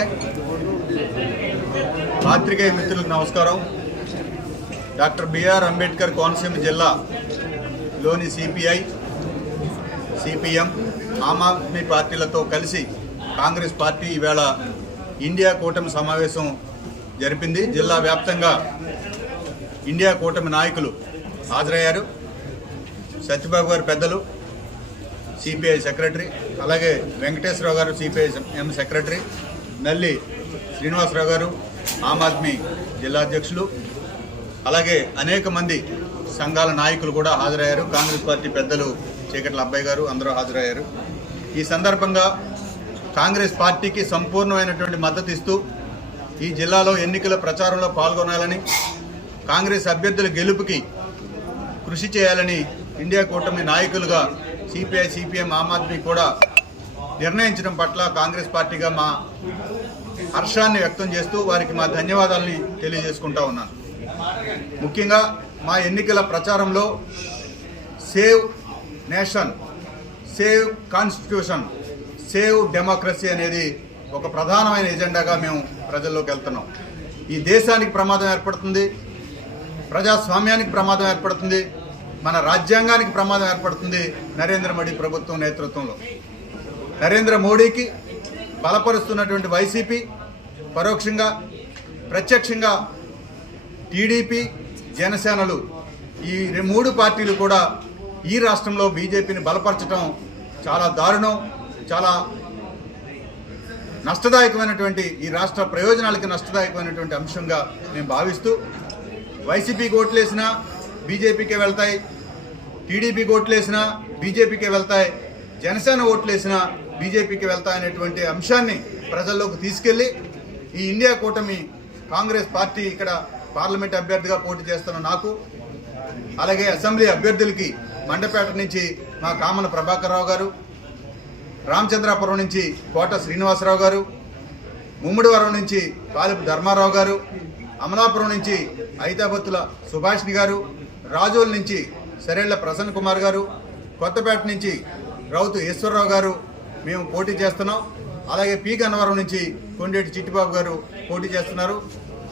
Okay. పాత్రికేయ మిత్రులకు నమస్కారం. డాక్టర్ బిఆర్ అంబేద్కర్ కోనసీమ జిల్లాలోని సిపిఐ సిపిఎం ఆమ్ ఆద్మీ పార్టీలతో కలిసి కాంగ్రెస్ పార్టీ ఈవేళ ఇండియా కూటమి సమావేశం జరిపింది. జిల్లా వ్యాప్తంగా ఇండియా కూటమి నాయకులు హాజరయ్యారు. సత్యబాబు గారు పెద్దలు సిపిఐ సెక్రటరీ అలాగే వెంకటేశ్వరరావు గారు CPI M secretary Nalli Srinivasarao గారు ఆమ్ ఆద్మీ జిల్లా అధ్యక్షులు అలాగే అనేక మంది సంఘాల నాయకులు కూడా హాజరయ్యారు. కాంగ్రెస్ పార్టీ పెద్దలు చీకట్ల అబ్బాయి గారు అందరూ హాజరయ్యారు. ఈ సందర్భంగా కాంగ్రెస్ పార్టీకి సంపూర్ణమైనటువంటి మద్దతు ఇస్తూ ఈ జిల్లాలో ఎన్నికల ప్రచారంలో పాల్గొనాలని కాంగ్రెస్ అభ్యర్థుల గెలుపుకి కృషి చేయాలని ఇండియా కూటమి నాయకులుగా సిపిఐ సిపిఎం ఆమ్ ఆద్మీ కూడా నిర్ణయించడం పట్ల కాంగ్రెస్ పార్టీగా మా హర్షాన్ని వ్యక్తం చేస్తూ వారికి మా ధన్యవాదాలని తెలియజేసుకుంటా ఉన్నాను. ముఖ్యంగా మా ఎన్నికల ప్రచారంలో save nation save constitution save democracy అనేది ఒక ప్రధానమైన ఎజెండాగా మేము ప్రజల్లోకి వెళ్తున్నాం. ఈ దేశానికి ప్రమాదం ఏర్పడుతుంది ప్రజాస్వామ్యానికి ప్రమాదం ఏర్పడుతుంది మన రాజ్యాంగానికి ప్రమాదం ఏర్పడుతుంది నరేంద్ర మోడీ ప్రభుత్వం నేతృత్వంలో. నరేంద్ర మోడీకి బలపరుస్తున్నటువంటి వైసీపీ పరోక్షంగా ప్రత్యక్షంగా టీడీపీ జనసేనలు ఈ మూడు పార్టీలు కూడా ఈ రాష్ట్రంలో బీజేపీని బలపరచడం చాలా దారుణం చాలా నష్టదాయకమైనటువంటి ఈ రాష్ట్ర ప్రయోజనాలకి నష్టదాయకమైనటువంటి అంశంగా మేము భావిస్తూ వైసీపీకి ఓట్లేసినా బీజేపీకే వెళ్తాయి టీడీపీకి ఓట్లేసినా బీజేపీకే వెళ్తాయి జనసేన ఓట్లేసినా బీజేపీకి వెళ్తాయనేటువంటి అంశాన్ని ప్రజల్లోకి తీసుకెళ్ళి ఈ ఇండియా కూటమి కాంగ్రెస్ పార్టీ ఇక్కడ పార్లమెంట్ అభ్యర్థిగా పోటీ చేస్తున్న నాకు అలాగే అసెంబ్లీ అభ్యర్థులకి మండపేట నుంచి మా కామన ప్రభాకర్ రావు గారు రామచంద్రాపురం నుంచి కోట శ్రీనివాసరావు గారు ముమ్మడివరం నుంచి పాలపు ధర్మారావు గారు అమలాపురం నుంచి ఐతాబత్తుల సుభాష్ని గారు రాజోల్ నుంచి సరేళ్ళ ప్రసన్న కుమార్ గారు కొత్తపేట నుంచి రౌతు ఈశ్వరరావు గారు మేము పోటీ చేస్తున్నాం. అలాగే పి గన్నవరం నుంచి కొండేటి చిట్టిబాబు గారు పోటీ చేస్తున్నారు.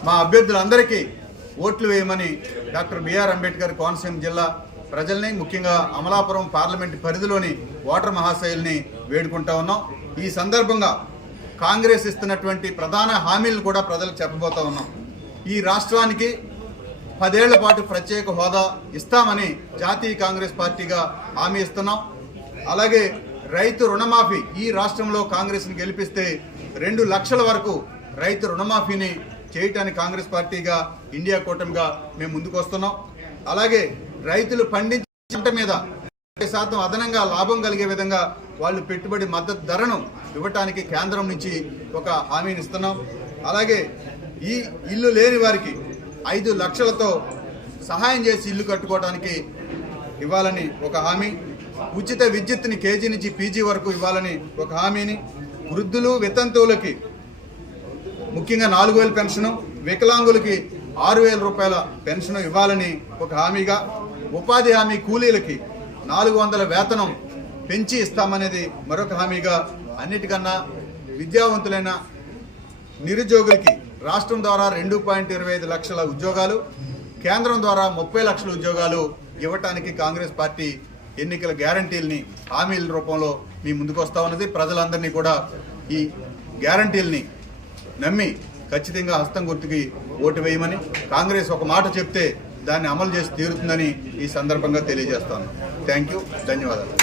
మా అభ్యర్థులందరికీ ఓట్లు వేయమని డాక్టర్ బిఆర్ అంబేద్కర్ కోనసీమ జిల్లా ప్రజల్ని ముఖ్యంగా అమలాపురం పార్లమెంట్ పరిధిలోని ఓటర్ మహాశయుల్ని వేడుకుంటా ఉన్నాం. ఈ సందర్భంగా కాంగ్రెస్ ఇస్తున్నటువంటి ప్రధాన హామీలను కూడా ప్రజలకు చెప్పబోతా ఉన్నాం. ఈ రాష్ట్రానికి పదేళ్ళ పాటు ప్రత్యేక హోదా ఇస్తామని జాతీయ కాంగ్రెస్ పార్టీగా హామీ ఇస్తున్నాం. అలాగే రైతు రుణమాఫీ ఈ రాష్ట్రంలో కాంగ్రెస్ని గెలిపిస్తే రెండు లక్షల వరకు రైతు రుణమాఫీని చేయటానికి కాంగ్రెస్ పార్టీగా ఇండియా కూటమిగా మేము ముందుకు వస్తున్నాం అలాగే రైతులు పండించే పంట మీద శాతం అదనంగా లాభం కలిగే విధంగా వాళ్ళు పెట్టుబడి మద్దతు ధరను ఇవ్వటానికి కేంద్రం నుంచి ఒక హామీని ఇస్తున్నాం. అలాగే ఈ ఇల్లు లేని వారికి ఐదు లక్షలతో సహాయం చేసి ఇల్లు కట్టుకోవడానికి ఇవ్వాలని ఒక హామీ. ఉచిత విద్యుత్ని కేజీ నుంచి పీజీ వరకు ఇవ్వాలని ఒక హామీని వృద్ధులు వితంతువులకి ముఖ్యంగా నాలుగు వేల పెన్షను వికలాంగులకి ఆరు వేల రూపాయల పెన్షన్ ఇవ్వాలని ఒక హామీగా ఉపాధి హామీ కూలీలకి నాలుగు వందల వేతనం పెంచి ఇస్తామనేది మరొక హామీగా అన్నిటికన్నా విద్యావంతులైన నిరుద్యోగులకి రాష్ట్రం ద్వారా రెండు పాయింట్ ఇరవై ఐదు లక్షల ఉద్యోగాలు కేంద్రం ద్వారా ముప్పై లక్షల ఉద్యోగాలు ఇవ్వటానికి కాంగ్రెస్ పార్టీ ఎన్నికల గ్యారంటీల్ని హామీల రూపంలో మీ ముందుకు వస్తా ఉన్నది. ప్రజలందరినీ కూడా ఈ గ్యారంటీల్ని నమ్మి ఖచ్చితంగా హస్తం గుర్తుకి ఓటు వేయమని కాంగ్రెస్ ఒక మాట చెప్తే దాన్ని అమలు చేసి తీరుతుందని ఈ సందర్భంగా తెలియజేస్తాను. Thank you. ధన్యవాదాలు.